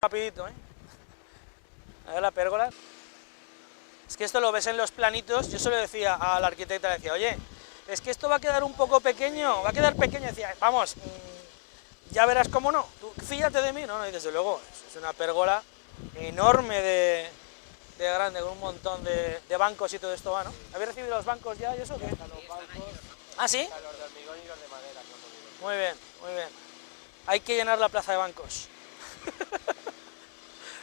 Rapidito, ¿eh? A ver la pérgola. Es que esto lo ves en los planitos. Yo se lo decía a la arquitecta, le decía, oye, es que esto va a quedar un poco pequeño, va a quedar pequeño. Decía, vamos, ya verás cómo no, tú fíjate de mí. No, y desde luego, es una pérgola enorme de grande, con un montón de bancos y todo esto va, ¿no? ¿Habéis recibido los bancos ya y eso? ¿Qué? Los bancos, ¿Ah, sí? los de hormigón y los de madera. Muy bien, muy bien. Hay que llenar la plaza de bancos.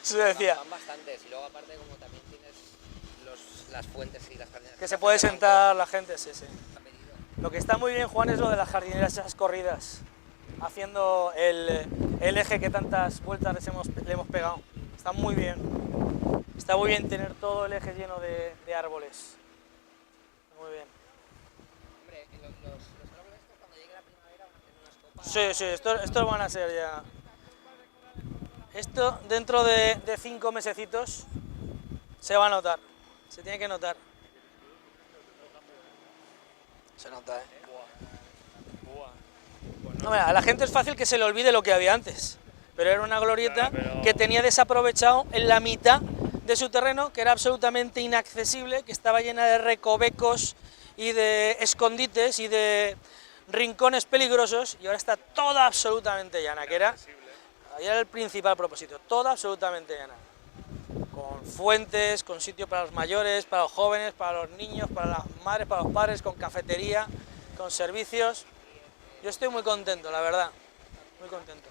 Eso decía. Van bastantes, y luego aparte como también tienes las fuentes y las jardineras. Que se puede sentar la gente, sí, sí. Lo que está muy bien, Juan, es lo de las jardineras, esas corridas, haciendo el eje que tantas vueltas le hemos pegado. Está muy bien. Está muy bien tener todo el eje lleno de árboles. Muy bien. Hombre, los árboles estos cuando llegue la primavera van a tener unas copas. Sí, estos van a ser ya... Esto dentro de 5 mesecitos se va a notar, se tiene que notar. Se nota, ¿eh? No, mira, a la gente es fácil que se le olvide lo que había antes, pero era una glorieta que tenía desaprovechado en la mitad de su terreno, que era absolutamente inaccesible, que estaba llena de recovecos y de escondites y de rincones peligrosos, y ahora está toda absolutamente llana, que era el principal propósito, toda absolutamente llana. Con fuentes, con sitio para los mayores, para los jóvenes, para los niños, para las madres, para los padres, con cafetería, con servicios. Yo estoy muy contento, la verdad, muy contento.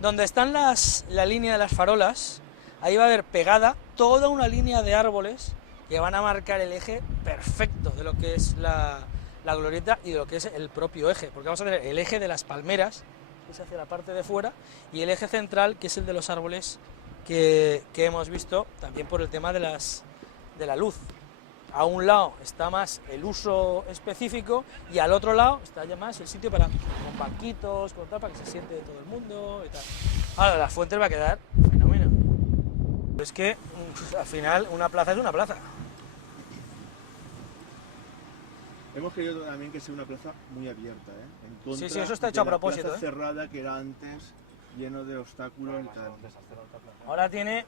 Donde están la línea de las farolas, ahí va a haber pegada toda una línea de árboles que van a marcar el eje perfecto de lo que es la glorieta y de lo que es el propio eje, porque vamos a tener el eje de las palmeras, que es hacia la parte de fuera, y el eje central, que es el de los árboles que hemos visto, también por el tema de la luz. A un lado está más el uso específico y al otro lado está ya más el sitio para, con banquitos, con tal, para que se siente todo el mundo y tal. Ahora, la fuente va a quedar fenómeno. Es que al final una plaza es una plaza. Hemos querido también que sea una plaza muy abierta, ¿eh? En contra Sí, eso está hecho a de la propósito, plaza ¿eh? cerrada que era antes, lleno de obstáculos y tal. Ahora tiene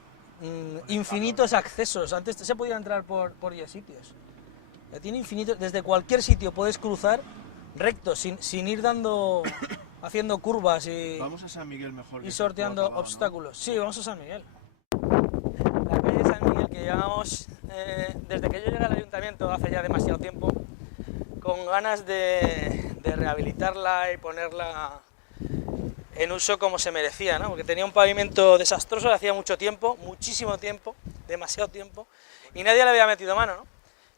infinitos accesos. Antes se podía entrar por 10 sitios. Ya tiene infinitos, desde cualquier sitio puedes cruzar recto, sin ir haciendo curvas Vamos a San Miguel mejor. y sorteando obstáculos. Sí, vamos a San Miguel. La calle San Miguel, que llevamos desde que yo llegué al ayuntamiento hace ya demasiado tiempo, con ganas de rehabilitarla y ponerla en uso como se merecía, ¿no? Porque tenía un pavimento desastroso de hacía mucho tiempo, muchísimo tiempo, demasiado tiempo, y nadie le había metido mano, ¿no?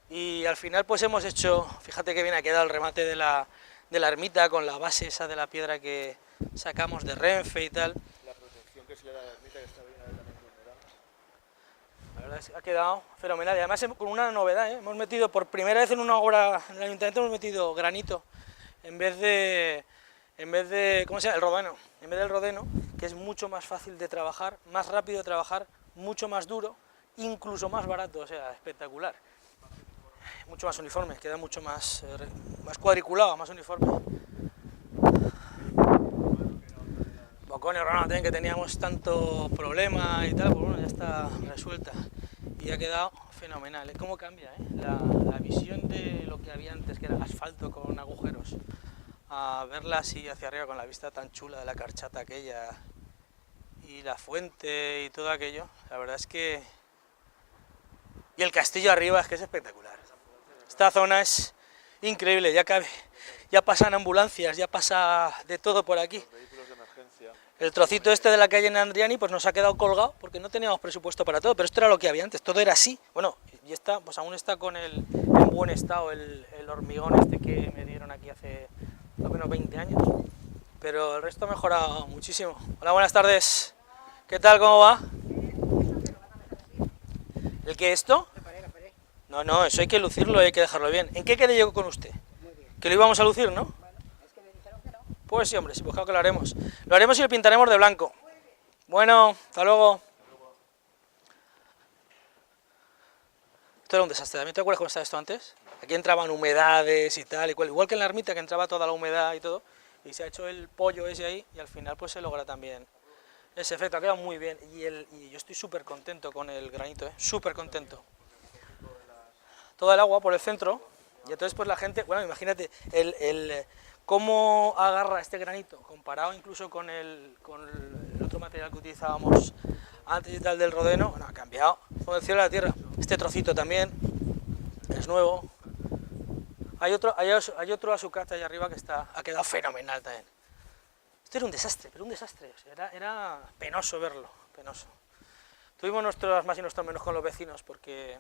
Y al final pues hemos hecho, fíjate que bien ha quedado el remate de la ermita con la base esa de la piedra que sacamos de Renfe y tal. La protección que se le da a la ermita, que está bien ahí también ponderada. La verdad es que ha quedado fenomenal, y además con una novedad, ¿eh? Hemos metido por primera vez en una obra en el ayuntamiento, hemos metido granito en vez de ¿cómo se llama? El rodeno. En vez del rodeno, que es mucho más fácil de trabajar, más rápido de trabajar, mucho más duro, incluso más barato, o sea, espectacular. Mucho más uniforme, queda mucho más cuadriculado, más uniforme. Bocón y Rana también, que teníamos tanto problema y tal, pues bueno, ya está resuelta. Y ha quedado fenomenal, ¿eh? Cómo cambia, ¿eh? La visión de lo que había antes, que era asfalto con agujeros, a verla así hacia arriba con la vista tan chula de la carchata aquella y la fuente y todo aquello. La verdad es que... Y el castillo arriba es que es espectacular. Esta zona es increíble, ya pasan ambulancias, ya pasa de todo por aquí. Vehículos de emergencia. El trocito este de la calle Nandriani pues nos ha quedado colgado porque no teníamos presupuesto para todo, pero esto era lo que había antes, todo era así. Bueno, y está, pues aún está en buen estado el hormigón este que me dieron aquí hace lo menos 20 años, pero el resto ha mejorado muchísimo. Hola, buenas tardes. ¿Qué tal, cómo va? ¿El qué esto? No, eso hay que lucirlo y hay que dejarlo bien. ¿En qué quedé yo con usted? Que lo íbamos a lucir, ¿no? Pues sí, hombre, sí, pues claro que lo haremos. Lo haremos y lo pintaremos de blanco. Bueno, hasta luego. Esto era un desastre. ¿También te acuerdas cómo estaba esto antes? Aquí entraban humedades y tal, igual que en la ermita, que entraba toda la humedad y todo, y se ha hecho el pollo ese ahí, y al final pues se logra también ese efecto. Ha quedado muy bien, y yo estoy súper contento con el granito, súper contento. Toda el agua por el centro, y entonces pues la gente, bueno, imagínate, cómo agarra este granito, comparado incluso con el otro material que utilizábamos antes y tal del rodeno, bueno, ha cambiado, como el cielo a la tierra. Este trocito también es nuevo. Hay otro azucate allá arriba que ha quedado fenomenal también. Esto era un desastre, pero un desastre, o sea, era penoso verlo, penoso. Tuvimos nuestros más y nuestros menos con los vecinos, porque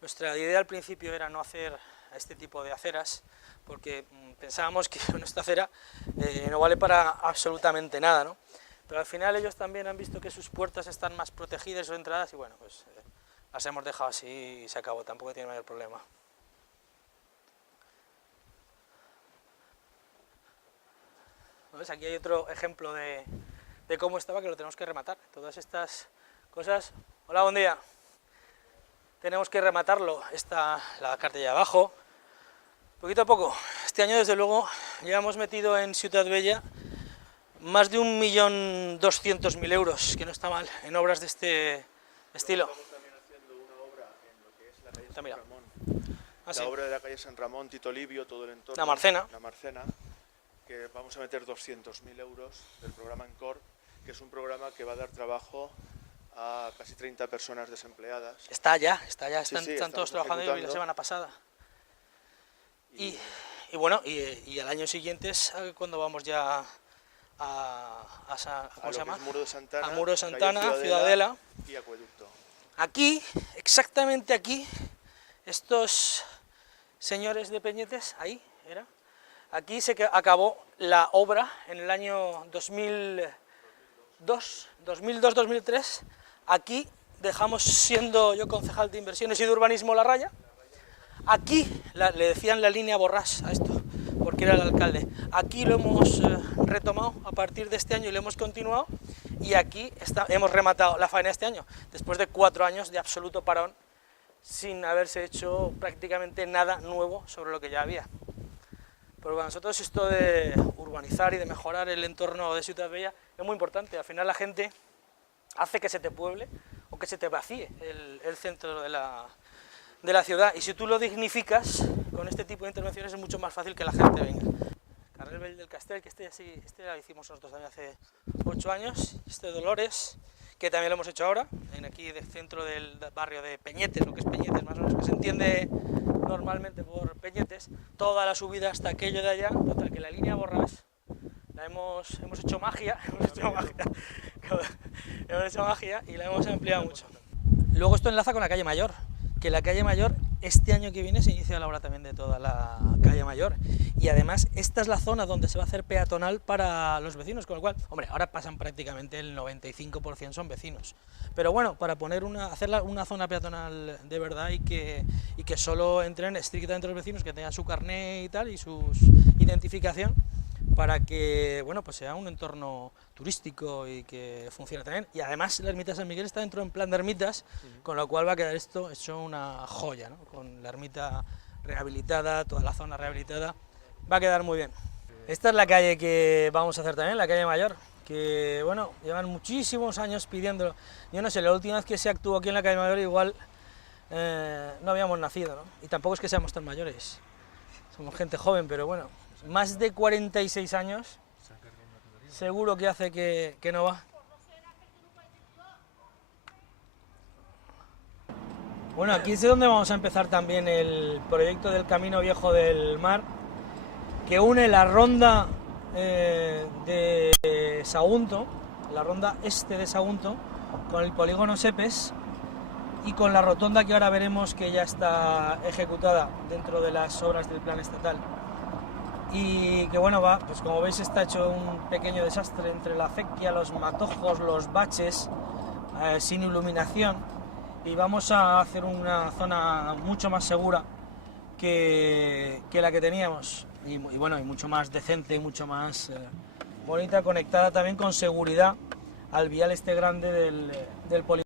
nuestra idea al principio era no hacer este tipo de aceras, porque pensábamos que nuestra acera no vale para absolutamente nada, ¿no? Pero al final ellos también han visto que sus puertas están más protegidas, sus entradas, y bueno, pues las hemos dejado así y se acabó, tampoco tiene mayor problema. ¿Ves? Aquí hay otro ejemplo de cómo estaba, que lo tenemos que rematar. Todas estas cosas... Hola, buen día. Tenemos que rematarlo, la cartilla de abajo, poquito a poco. Este año, desde luego, ya hemos metido en Ciutat Vella más de 1.200.000 euros, que no está mal, en obras de este estilo. Estamos también haciendo una obra en lo que es la calle Está, San mira. Ramón. Ah, sí. La obra de la calle San Ramón, Tito Livio, todo el entorno. La Marcena. La Marcena, que vamos a meter 200.000 euros del programa ENCOR, que es un programa que va a dar trabajo a casi 30 personas desempleadas. Está ya, están todos trabajando y la semana pasada. Y bueno, y al año siguiente es cuando vamos ya ¿cómo se llama? Muro de Santana, a Muro de calle Santana, Ciudadela. Y Acueducto. Aquí, exactamente aquí, estos señores de Peñetes, ahí era, aquí se acabó la obra en el año 2002-2003, aquí dejamos, siendo yo concejal de Inversiones y de Urbanismo La Raya, aquí le decían la línea Borràs a esto, porque era el alcalde. Aquí lo hemos retomado a partir de este año y lo hemos continuado, y aquí hemos rematado la faena este año, después de 4 años de absoluto parón, sin haberse hecho prácticamente nada nuevo sobre lo que ya había. Pero para nosotros esto de urbanizar y de mejorar el entorno de Ciutat Vella es muy importante. Al final la gente hace que se te pueble o que se te vacíe el centro de la ciudad, y si tú lo dignificas con este tipo de intervenciones es mucho más fácil que la gente venga. Carrer Vell del Castell, que este lo hicimos nosotros también hace 8 años, este Dolores, que también lo hemos hecho ahora, aquí del centro del barrio de Peñetes, lo que es Peñetes más o menos, que se entiende normalmente por Peñetes, toda la subida hasta aquello de allá, total, que la línea Borràs hemos hecho magia, hemos hecho magia y la hemos ampliado mucho. Luego esto enlaza con la calle Mayor, que la calle Mayor este año que viene se inicia la obra también de toda la calle Mayor, y además esta es la zona donde se va a hacer peatonal para los vecinos, con lo cual, hombre, ahora pasan prácticamente el 95% son vecinos, pero bueno, para hacer una zona peatonal de verdad y que solo entren estrictamente los vecinos, que tengan su carné y tal, y su identificación, para que, bueno, pues sea un entorno turístico y que funcione también. Y además la ermita de San Miguel está dentro en plan de ermitas, con lo cual va a quedar esto hecho una joya, ¿no? Con la ermita rehabilitada, toda la zona rehabilitada, va a quedar muy bien. Esta es la calle que vamos a hacer también, la calle Mayor, que, bueno, llevan muchísimos años pidiéndolo. Yo no sé, la última vez que se actuó aquí en la calle Mayor igual no habíamos nacido, ¿no? Y tampoco es que seamos tan mayores, somos gente joven, pero bueno, más de 46 años, seguro que hace que no va. Bueno, aquí es donde vamos a empezar también el proyecto del Camino Viejo del Mar, que une la ronda de Sagunto, la ronda este de Sagunto, con el polígono Sepes y con la rotonda que ahora veremos que ya está ejecutada dentro de las obras del plan estatal. Y que bueno, pues como veis está hecho un pequeño desastre entre la acequia, los matojos, los baches, sin iluminación, y vamos a hacer una zona mucho más segura que la que teníamos, y bueno, y mucho más decente, y mucho más bonita, conectada también con seguridad al vial este grande del polígono.